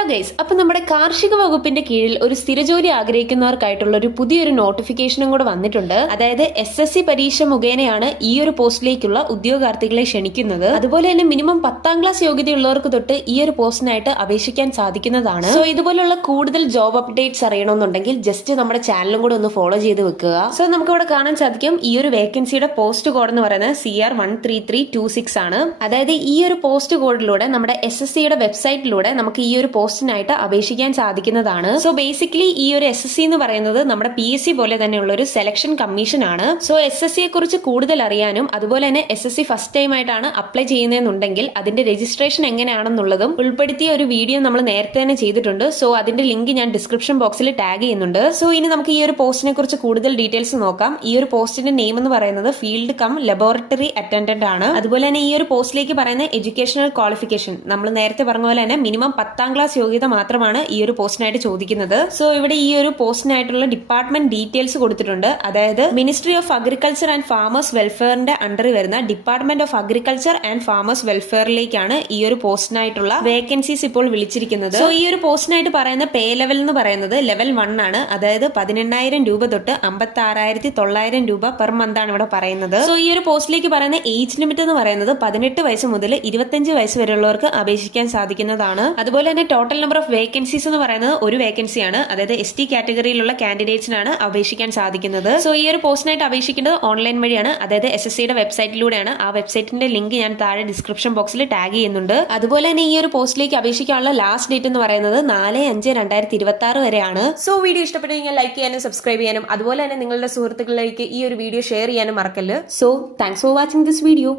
Hello guys, അപ്പൊ നമ്മുടെ കാർഷിക വകുപ്പിന്റെ കീഴിൽ ഒരു സ്ഥിരജോലി ആഗ്രഹിക്കുന്നവർക്കായിട്ടുള്ള ഒരു പുതിയൊരു നോട്ടിഫിക്കേഷനും കൂടെ വന്നിട്ടുണ്ട്. അതായത് SSC പരീക്ഷ മുഖേനയാണ് ഈ ഒരു പോസ്റ്റിലേക്കുള്ള ഉദ്യോഗാർത്ഥികളെ ക്ഷണിക്കുന്നത്. അതുപോലെ തന്നെ മിനിമം 10ാം ക്ലാസ് യോഗ്യതയുള്ളവർക്ക് തൊട്ട് ഈ ഒരു പോസ്റ്റിനായിട്ട് അപേക്ഷിക്കാൻ സാധിക്കുന്നതാണ്. സോ ഇതുപോലുള്ള കൂടുതൽ ജോബ് അപ്ഡേറ്റ്സ് അറിയണമെന്നുണ്ടെങ്കിൽ ജസ്റ്റ് നമ്മുടെ ചാനലും കൂടെ ഒന്ന് ഫോളോ ചെയ്ത് വെക്കുക. സോ നമുക്ക് ഇവിടെ കാണാൻ സാധിക്കും ഈ ഒരു വേക്കൻസിയുടെ പോസ്റ്റ് കോഡ് എന്ന് പറയുന്നത് CR 13326 ആണ്. അതായത് ഈ ഒരു പോസ്റ്റ് കോഡിലൂടെ നമ്മുടെ SSCയുടെ വെബ്സൈറ്റിലൂടെ നമുക്ക് ഈ ഒരു പോസ്റ്റിനായിട്ട് അപേക്ഷിക്കാൻ സാധിക്കുന്നതാണ്. സോ ബേസിക്കലി ഈ ഒരു SSC എന്ന് പറയുന്നത് നമ്മുടെ PSC പോലെ തന്നെയുള്ള ഒരു സെലക്ഷൻ കമ്മീഷൻ ആണ്. സോ SSCയെ കുറിച്ച് കൂടുതൽ അറിയാനും അതുപോലെ തന്നെ SSC ഫസ്റ്റ് ടൈം ആയിട്ടാണ് അപ്ലൈ ചെയ്യുന്നതെന്നുണ്ടെങ്കിൽ അതിന്റെ രജിസ്ട്രേഷൻ എങ്ങനെയാണെന്നുള്ളതും ഉൾപ്പെടുത്തിയ ഒരു വീഡിയോ നമ്മൾ നേരത്തെ തന്നെ ചെയ്തിട്ടുണ്ട്. സോ അതിന്റെ ലിങ്ക് ഞാൻ ഡിസ്ക്രിപ്ഷൻ ബോക്സിൽ ടാഗ് ചെയ്യുന്നുണ്ട്. സോ ഇനി നമുക്ക് ഈ ഒരു പോസ്റ്റിനെ കുറിച്ച് കൂടുതൽ ഡീറ്റെയിൽസ് നോക്കാം. ഈ ഒരു പോസ്റ്റിന്റെ നെയിം എന്ന് പറയുന്നത് ഫീൽഡ് കം ലബോറട്ടറി അറ്റൻഡന്റ് ആണ്. അതുപോലെ തന്നെ ഈ ഒരു പോസ്റ്റിലേക്ക് പറയുന്ന എഡ്യൂക്കേഷണൽ ക്വാളിഫിക്കേഷൻ നമ്മൾ നേരത്തെ പറഞ്ഞ പോലെ തന്നെ മിനിമം 10ാം ക്ലാസ് യോഗ്യത മാത്രമാണ് ഈ ഒരു പോസ്റ്റിനായിട്ട് ചോദിക്കുന്നത്. സോ ഇവിടെ ഈ ഒരു പോസ്റ്റിനായിട്ടുള്ള ഡിപ്പാർട്ട്മെന്റ് ഡീറ്റെയിൽസ് കൊടുത്തിട്ടുണ്ട്. അതായത് ministry of agriculture and farmers വെൽഫെയറിന്റെ അണ്ടറിൽ വരുന്ന department of agriculture and farmers വെൽഫെയറിലേക്കാണ് ഈ ഒരു പോസ്റ്റിനായിട്ടുള്ള വേക്കൻസീസ് ഇപ്പോൾ വിളിച്ചിരിക്കുന്നത്. സോ ഈ ഒരു പോസ്റ്റിനായിട്ട് പറയുന്ന പേ ലെവൽ എന്ന് പറയുന്നത് ലെവൽ 1 ആണ്. അതായത് 18,000 രൂപ തൊട്ട് 56,900 രൂപ പെർ മന്ത് ആണ് ഇവിടെ പറയുന്നത്. സോ ഈ ഒരു പോസ്റ്റിലേക്ക് പറയുന്ന ഏജ് ലിമിറ്റ് എന്ന് പറയുന്നത് 18 വയസ്സ് മുതൽ 25 വയസ്സ് വരെയുള്ളവർക്ക് അപേക്ഷിക്കാൻ സാധിക്കുന്നതാണ്. അതുപോലെ തന്നെ ടോട്ടൽ നമ്പർ ഓഫ് വേക്കൻസീസ് എന്ന് പറയുന്നത് ഒരു വേക്കൻസിയാണ്. അതായത് ST കാറ്റഗറിയിലുള്ള കാൻഡിഡേറ്റ്സിനാണ് അപേക്ഷിക്കാൻ സാധിക്കുന്നത്. സോ ഈ ഒരു പോസ്റ്റിനായിട്ട് അപേക്ഷിക്കുന്നത് ഓൺലൈൻ വഴിയാണ്. അതായത് SSCയുടെ വെബ്സൈറ്റിലൂടെയാണ്. ആ വെബ്സൈറ്റിന്റെ ലിങ്ക് ഞാൻ താഴെ ഡിസ്ക്രിപ്ഷൻ ബോക്സിൽ ടാഗ് ചെയ്യുന്നുണ്ട്. അതുപോലെ തന്നെ ഈ ഒരു പോസ്റ്റിലേക്ക് അപേക്ഷിക്കാനുള്ള ലാസ്റ്റ് ഡേറ്റ് എന്ന് പറയുന്നത് 4/5/2026 വരെയാണ്. സോ വീഡിയോ ഇഷ്ടപ്പെട്ടെങ്കിൽ ലൈക്ക് ചെയ്യാനും സബ്സ്ക്രൈബ് ചെയ്യാനും അതുപോലെ തന്നെ നിങ്ങളുടെ സുഹൃത്തുക്കളിലേക്ക് ഈ ഒരു വീഡിയോ ഷെയർ ചെയ്യാനും മറക്കല്ല്. So thanks for watching this video.